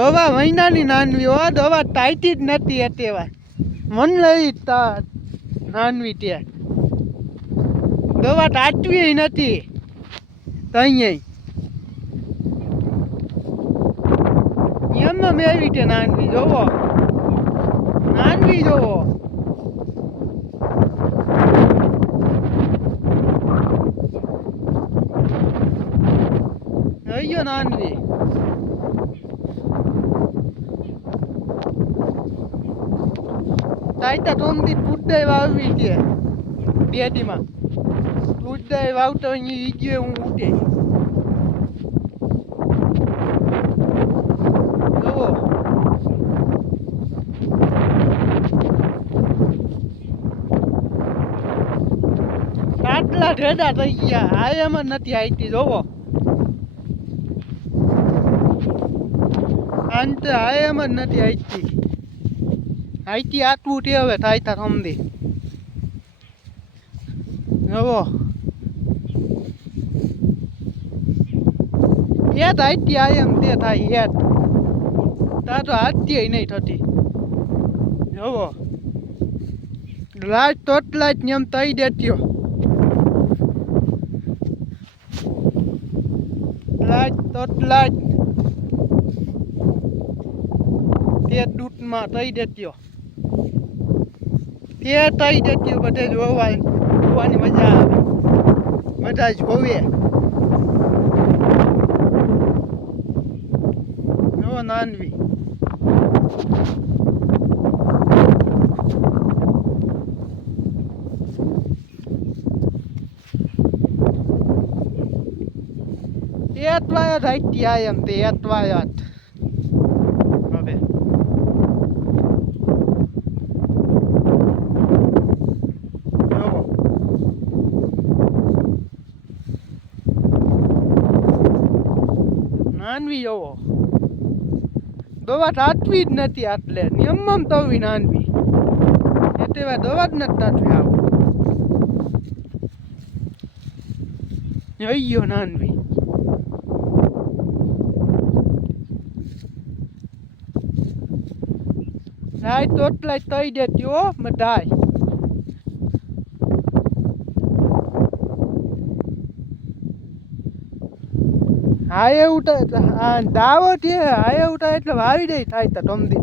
દવા મહિનાની નાનવી હો, દવા ટાઈટી જ નથી અત્યારે મન લઈ નાનવી ત્યાં દવા ટાટવી નથી અહીંયા એમનો મેળવી છે નાનવી જોવો જોયો નાનવી તાઈતા ટોમથી ટૂટદાય વાવવી છે બેડીમાં ટૂટદાય વાવતો અહીંયા ઈ ગયો હું ઉઠે જોવો આટલા ઢેડા થઈ ગયા આ એમ જ નથી આઈતી જોવો અંત આ એમ જ નથી આઈતી આટલું તે હવે થાય તા સમજી જોવો હેત આઈતી આ એમ તે થાય હેત તા તો હાથથી નહીં થતી જોવો લાજ તોટલા જ એમ તઈ દેત્યો લાજ તોટલા જ તે દૂધમાં તઈ દેત્યો તે તઈ દેત્યો બધે જોવાની મજા આવે બધા જોવે જો નાનવી એટલા જ આવી એમ તે એટલા જ હવે નાનવી જોવો દવા ટાટવી જ નથી આટલે નિયમમ તવી નાનવી એટલે દવા જ નથી ટાટવી આવું જોઈયો નાનવી રાય તોટલા જ તઈ દેતી હો બધાય હા એવું દાવો છે હા એવું થાય એટલે વાવી દે થાય તો ટમદી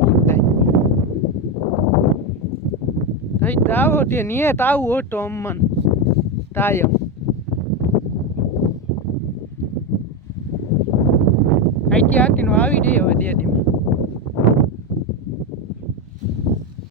થાય દાવો છે નિયત આવું હતો અમન તાયમ આખી આખીને વાવી દે હવે દેદીમાં